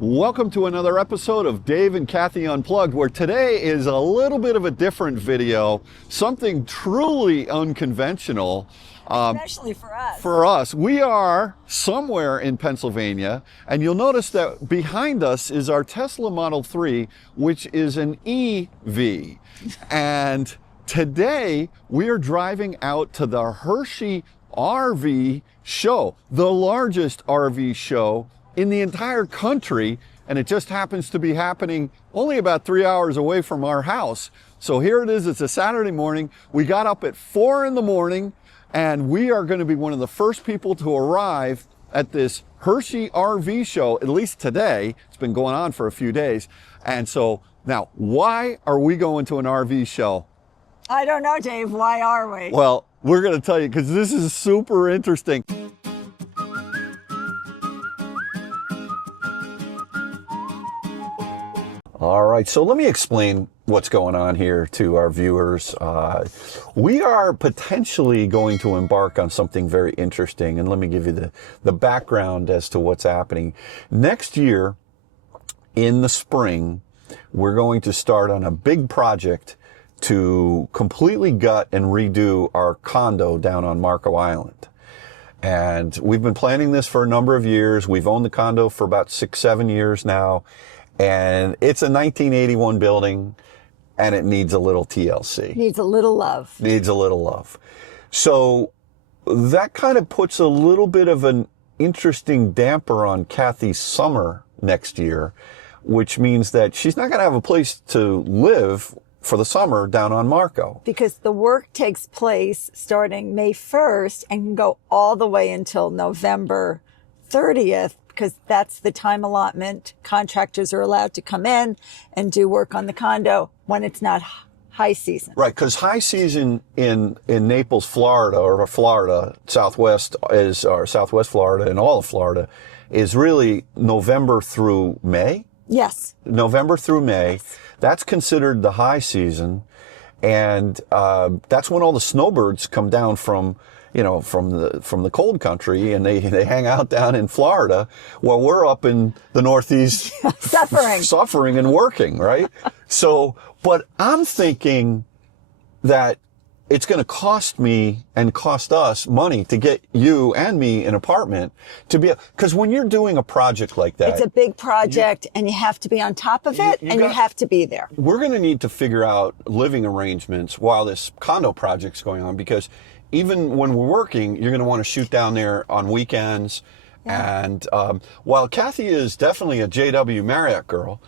Welcome to another episode of Dave and Kathy Unplugged, where today is a little bit of a different video, something truly unconventional. Especially for us. For us, we are somewhere in Pennsylvania, and you'll notice that behind us is our Tesla Model 3, which is an EV. And today we are driving out to the Hershey RV show, the largest RV show in the entire country, and it just happens to be happening only about 3 hours away from our house. So here it is, it's a Saturday morning. We got up at 4 in the morning, and we are going to be one of the first people to arrive at this Hershey RV show, at least today. It's been going on for a few days. And so now, why are we going to an RV show? I don't know, Dave. Why are we? Well, we're going to tell you because this is super interesting. All right, so let me explain what's going on here to our viewers. We are potentially going to embark on something very interesting, and let me give you the background as to what's happening. Next year, in the spring, we're going to start on a big project to completely gut and redo our condo down on Marco Island. And we've been planning this for a number of years. We've owned the condo for about 6-7 years now. And it's a 1981 building, and it needs a little TLC. Needs a little love. Needs a little love. So that kind of puts a little bit of an interesting damper on Kathy's summer next year, which means that she's not going to have a place to live for the summer down on Marco. Because the work takes place starting May 1st and can go all the way until November 30th. Because that's the time allotment. Contractors are allowed to come in and do work on the condo when it's not high season. Right, because high season in Naples, Florida, or Florida, Southwest Florida, and all of Florida, is really November through May. Yes. November through May. Yes. That's considered the high season. And that's when all the snowbirds come down from the cold country, and they hang out down in Florida while we're up in the Northeast suffering and working, right? So, but I'm thinking that it's going to cost me and cost us money to get you and me an apartment because when you're doing a project like that, it's a big project and you have to be on top of it you have to be there. We're going to need to figure out living arrangements while this condo project's going on, because even when we're working, you're going to want to shoot down there on weekends. Yeah. And while Kathy is definitely a JW Marriott girl,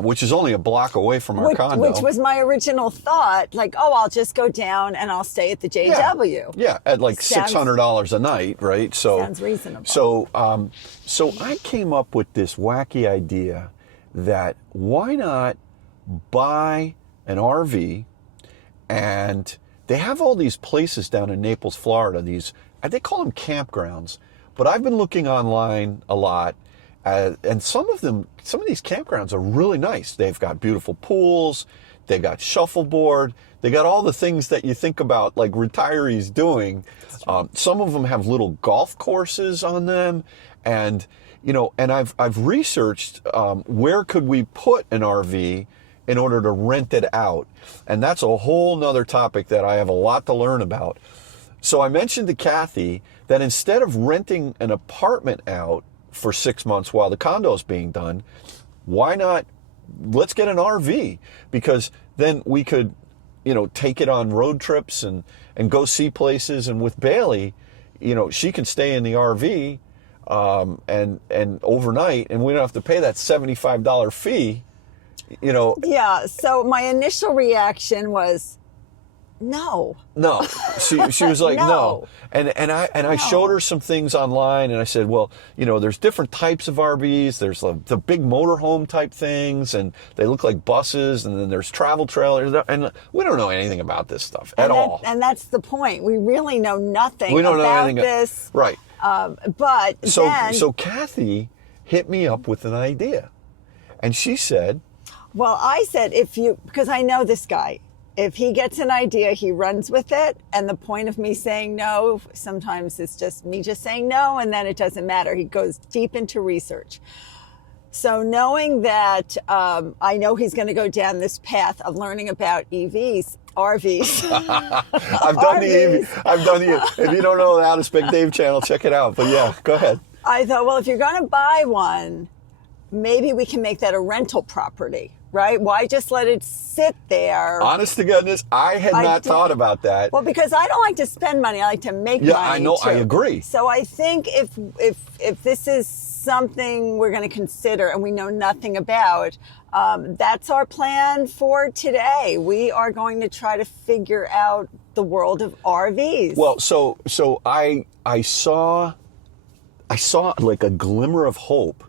which is only a block away from our condo. Which was my original thought, like, I'll just go down and I'll stay at the JW. Yeah, at like $600 a night, right? So sounds reasonable. So I came up with this wacky idea that why not buy an RV, and they have all these places down in Naples, Florida, they call them campgrounds, but I've been looking online a lot, and some of these campgrounds are really nice. They've got beautiful pools, they've got shuffleboard, they got all the things that you think about like retirees doing. Some of them have little golf courses on them, and I've researched where could we put an RV in order to rent it out. And that's a whole nother topic that I have a lot to learn about. So I mentioned to Kathy that instead of renting an apartment out for 6 months while the condo is being done, why not let's get an RV? Because then we could, take it on road trips and go see places. And with Bailey, she can stay in the RV and overnight, and we don't have to pay that $75 fee. Yeah, so my initial reaction was no. She was like no. And I showed her some things online, and I said, well, there's different types of RVs. There's the big motorhome type things, and they look like buses, and then there's travel trailers, and we don't know anything about this stuff at all. And that's the point. We really know nothing about this. Right. But so Kathy hit me up with an idea, and she said, well, I said, because I know this guy, if he gets an idea, he runs with it. And the point of me saying no, sometimes it's just me just saying no, and then it doesn't matter. He goes deep into research. So knowing that, I know he's going to go down this path of learning about EVs, RVs. I've done the EV. I've done the. If you don't know the How to Spec Dave channel, check it out. But yeah, go ahead. I thought, well, if you're going to buy one, maybe we can make that a rental property, right? Why just let it sit there? Honest to goodness, I had not thought about that. Well, because I don't like to spend money. I like to make money. Yeah, I know. Too. I agree. So I think if this is something we're going to consider and we know nothing about, that's our plan for today. We are going to try to figure out the world of RVs. Well, so I saw like a glimmer of hope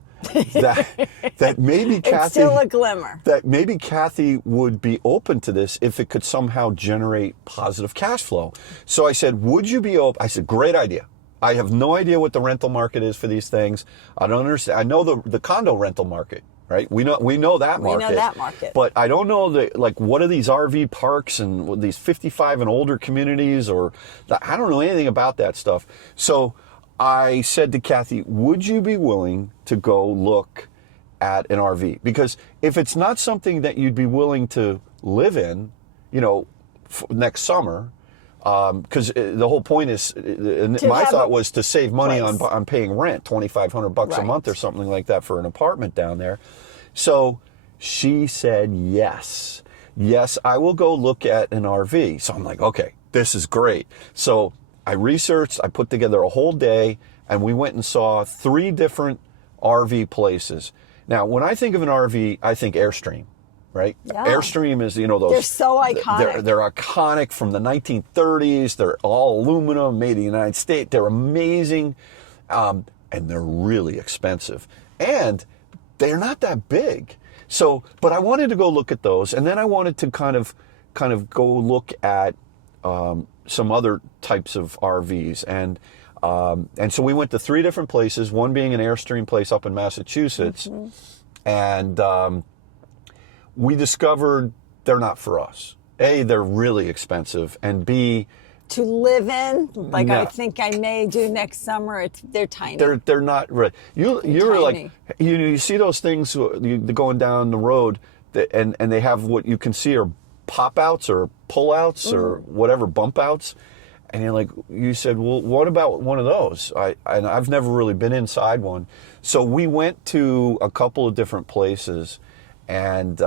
that maybe Kathy, it's still a glimmer. That maybe Kathy would be open to this if it could somehow generate positive cash flow. So I said, would you be open? I said, great idea. I have no idea what the rental market is for these things. I don't understand. I know the condo rental market, right? We know that market. We know that market. But I don't know what are these RV parks and these 55 and older communities, I don't know anything about that stuff. So I said to Kathy, would you be willing to go look at an RV? Because if it's not something that you'd be willing to live in, next summer, because the whole point is, my thought was to save money on paying rent, $2,500 a month or something like that for an apartment down there. So she said, yes, I will go look at an RV. So I'm like, okay, this is great. So I researched, I put together a whole day, and we went and saw 3 different RV places. Now, when I think of an RV, I think Airstream. Right? Yeah. Airstream is, those. They're so iconic. They're iconic from the 1930s. They're all aluminum, made in the United States. They're amazing, and they're really expensive. And they're not that big. So, but I wanted to go look at those, and then I wanted to kind of go look at some other types of RVs, and so we went to 3 different places. One being an Airstream place up in Massachusetts, and we discovered they're not for us. A, they're really expensive, and B, to live in, like no. I think I may do next summer. They're tiny. They're not right. You're like you see those things going down the road, and they have what you can see are pop outs or pull outs or whatever, bump outs, and you're like, you said, well, what about one of those? And I've never really been inside one, so we went to a couple of different places. And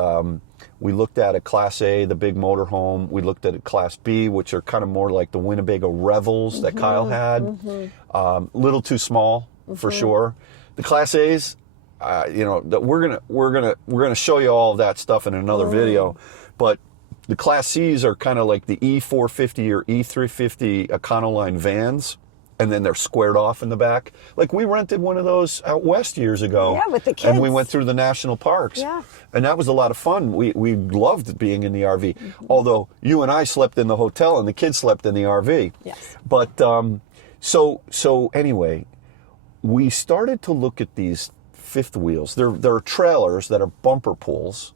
we looked at a Class A, the big motorhome. We looked at a Class B, which are kind of more like the Winnebago Revels that Kyle had. Little too small for sure. The Class A's, we're gonna show you all of that stuff in another video. But the Class C's are kind of like the E450 or E350 Econoline vans. And then they're squared off in the back. Like we rented one of those out west years ago. Yeah, with the kids. And we went through the national parks. Yeah. And that was a lot of fun. We loved being in the RV. Although you and I slept in the hotel and the kids slept in the RV. Yes. But so anyway, we started to look at these fifth wheels. There are trailers that are bumper pulls,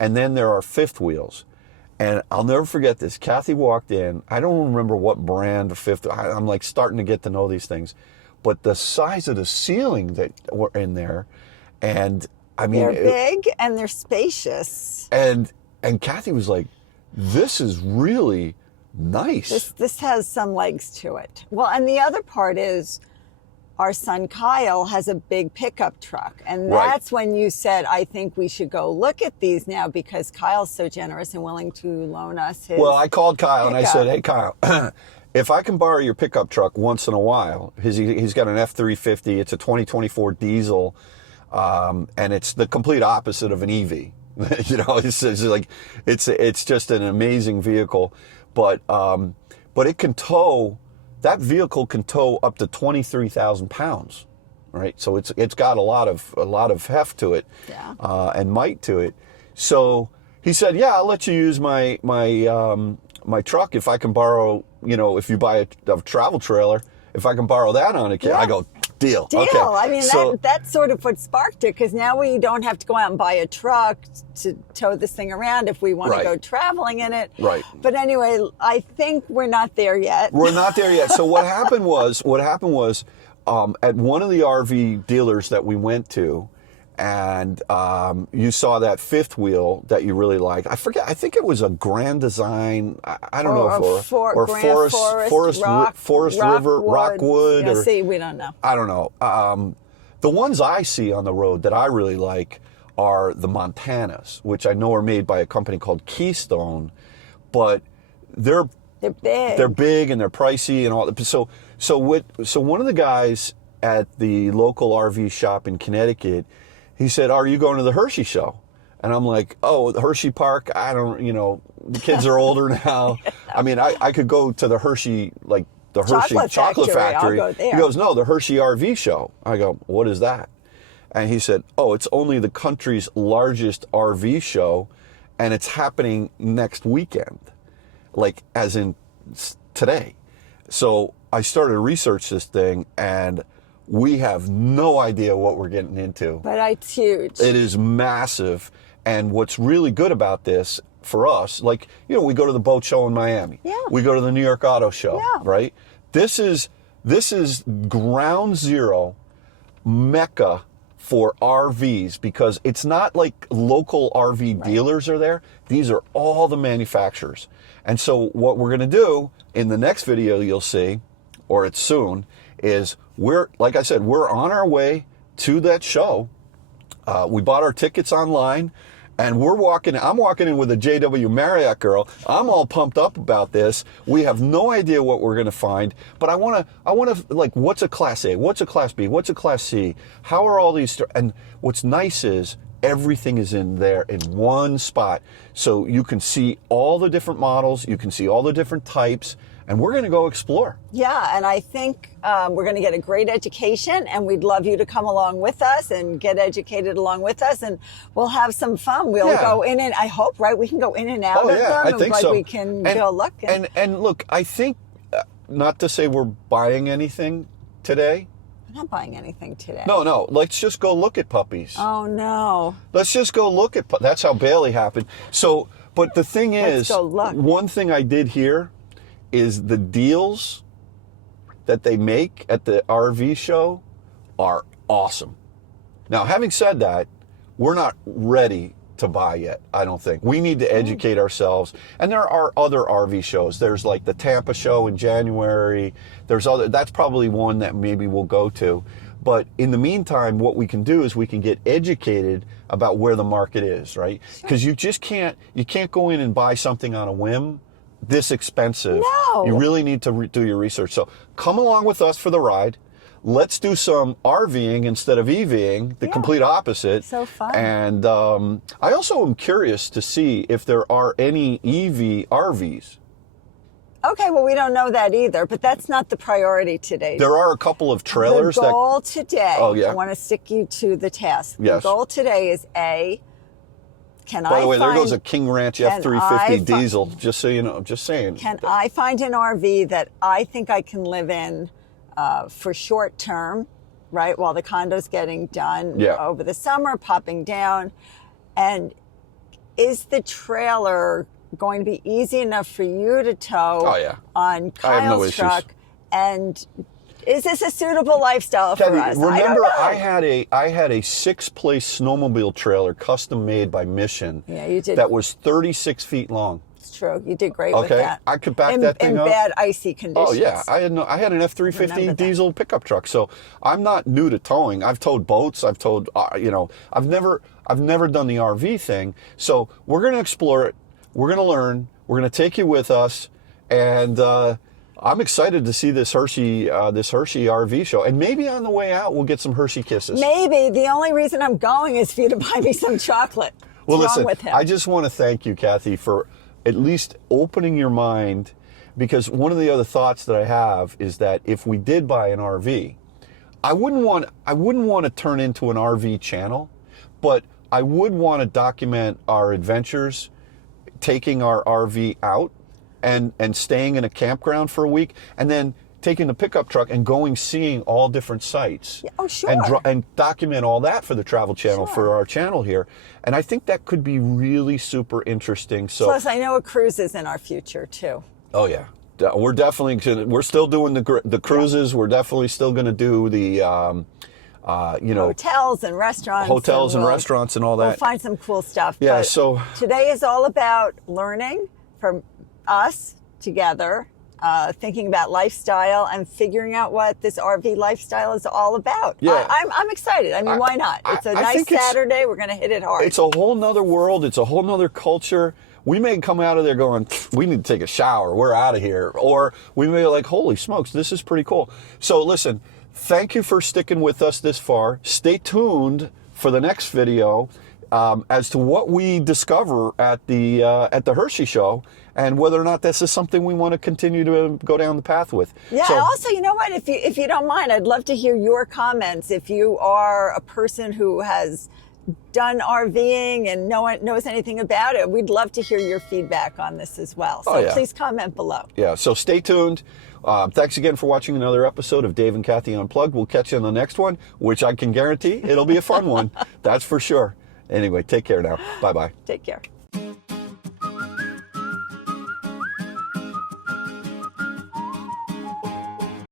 and then there are fifth wheels. And I'll never forget this. Kathy walked in. I don't remember what brand of fifth. I'm like starting to get to know these things. But the size of the ceiling that were in there, and I mean, they're big and they're spacious. And Kathy was like, "This is really nice. This has some legs to it." Well, and the other part is, our son Kyle has a big pickup truck. And that's when you said, I think we should go look at these now because Kyle's so generous and willing to loan us his Well, I called Kyle pickup. and I said, hey, Kyle, if I can borrow your pickup truck once in a while, he's got an F-350. It's a 2024 diesel, and it's the complete opposite of an EV. It's like it's just an amazing vehicle. But it can tow. That vehicle can tow up to 23,000 pounds, right? So it's got a lot of heft to it, and might to it. So he said, "Yeah, I'll let you use my truck if I can borrow. If you buy a travel trailer, if I can borrow that on it." Yeah. I go, deal. Okay. I mean, that's sort of what sparked it, because now we don't have to go out and buy a truck to tow this thing around if we want to go traveling in it. Right. But anyway, I think we're not there yet. We're not there yet. So what happened was at one of the RV dealers that we went to, and you saw that fifth wheel that you really liked. I forget. I think it was a Grand Design. I don't know if or Grand Forest River Rockwood. Yeah, or, see, we don't know. I don't know. The ones I see on the road that I really like are the Montanas, which I know are made by a company called Keystone, but they're big. They're big and they're pricey and all. So one of the guys at the local RV shop in Connecticut, he said, "Are you going to the Hershey show?" And I'm like, "Oh, the Hershey Park. I don't. The kids are older now. I mean, I could go to the Hershey, like the Hershey Chocolate Factory." I'll go there. He goes, "No, the Hershey RV show." I go, "What is that?" And he said, "Oh, it's only the country's largest RV show, and it's happening next weekend, like as in today." So I started to research this thing, and we have no idea what we're getting into. But it's huge. It is massive. And what's really good about this for us, like, we go to the boat show in Miami. Yeah. We go to the New York Auto Show, Yeah. right? This is ground zero mecca for RVs, because it's not like local RV dealers are there. These are all the manufacturers. And so what we're going to do in the next video you'll see, or it's soon, is like I said, we're on our way to that show. We bought our tickets online, and I'm walking in with a JW Marriott girl. I'm all pumped up about this. We have no idea what we're going to find, but I want to like, what's a Class A? What's a Class B? What's a Class C? How are all these? And what's nice is everything is in there in one spot. So you can see all the different models, you can see all the different types, and we're going to go explore. Yeah, and I think we're going to get a great education, and we'd love you to come along with us and get educated along with us, and we'll have some fun. We'll go in and, I hope, right? We can go in and out of them. I think so. We can go look. And look, I think, not to say we're buying anything today. I'm not buying anything today. No. Let's just go look at puppies. Oh, no. Let's just go look at That's how Bailey happened. So, but the thing is, go look. One thing I did hear is the deals that they make at the RV show are awesome. Now, having said that, we're not ready to buy yet, I don't think. We need to educate ourselves. And there are other RV shows. There's like the Tampa show in January. That's probably one that maybe we'll go to. But in the meantime, what we can do is we can get educated about where the market is, right? Because you can't go in and buy something on a whim this expensive. No. You really need to do your research. So come along with us for the ride. Let's do some RVing instead of EVing, the complete opposite. So fun. And I also am curious to see if there are any EV RVs. Okay, well, we don't know that either, but that's not the priority today. There are a couple of trailers. The goal today, Oh, yeah. I want to stick you to the task. Yes. The goal today is By the way, there goes a King Ranch F350 diesel, just so you know, just saying. Can I find an RV that I think I can live in for short term, right, while the condo's getting done over the summer, popping down? And is the trailer going to be easy enough for you to tow on Kyle's truck? And is this a suitable lifestyle for us? Remember, I had a 6-place snowmobile trailer custom made by Mission. Yeah, you did. That was 36 feet long. It's true. You did great with that. I could back that thing up. In bad icy conditions. Oh yeah, I had an F350 diesel pickup truck. So I'm not new to towing. I've towed boats. I've towed. I've never done the RV thing. So we're gonna explore it. We're gonna learn. We're gonna take you with us, and I'm excited to see this Hershey RV show. And maybe on the way out we'll get some Hershey kisses. Maybe. The only reason I'm going is for you to buy me some chocolate. Well, What's listen, wrong with him? I just want to thank you, Kathy, for at least opening your mind, because one of the other thoughts that I have is that if we did buy an RV, I wouldn't want to turn into an RV channel, but I would want to document our adventures, taking our RV out and staying in a campground for a week, and then taking the pickup truck and seeing all different sites. Yeah, oh, sure. And document all that for the Travel Channel, for our channel here. And I think that could be really super interesting. So, plus, I know a cruise is in our future too. Oh yeah, we're still doing the cruises. We're definitely still going to do the hotels and restaurants. Hotels and restaurants and all that. We'll find some cool stuff. Yeah, but so today is all about learning from us together, thinking about lifestyle and figuring out what this RV lifestyle is all about. Yeah. I'm excited. I mean, why not? It's a nice Saturday. We're going to hit it hard. It's a whole nother world. It's a whole nother culture. We may come out of there going, we need to take a shower. We're out of here. Or we may be like, holy smokes, this is pretty cool. So listen, thank you for sticking with us this far. Stay tuned for the next video as to what we discover at the Hershey show and whether or not this is something we want to continue to go down the path with. Yeah. So, also, you know what? If you don't mind, I'd love to hear your comments. If you are a person who has done RVing and no one knows anything about it, we'd love to hear your feedback on this as well. So please comment below. Yeah. So stay tuned. Thanks again for watching another episode of Dave and Kathy Unplugged. We'll catch you on the next one, which I can guarantee it'll be a fun one. That's for sure. Anyway, take care now. Bye-bye. Take care.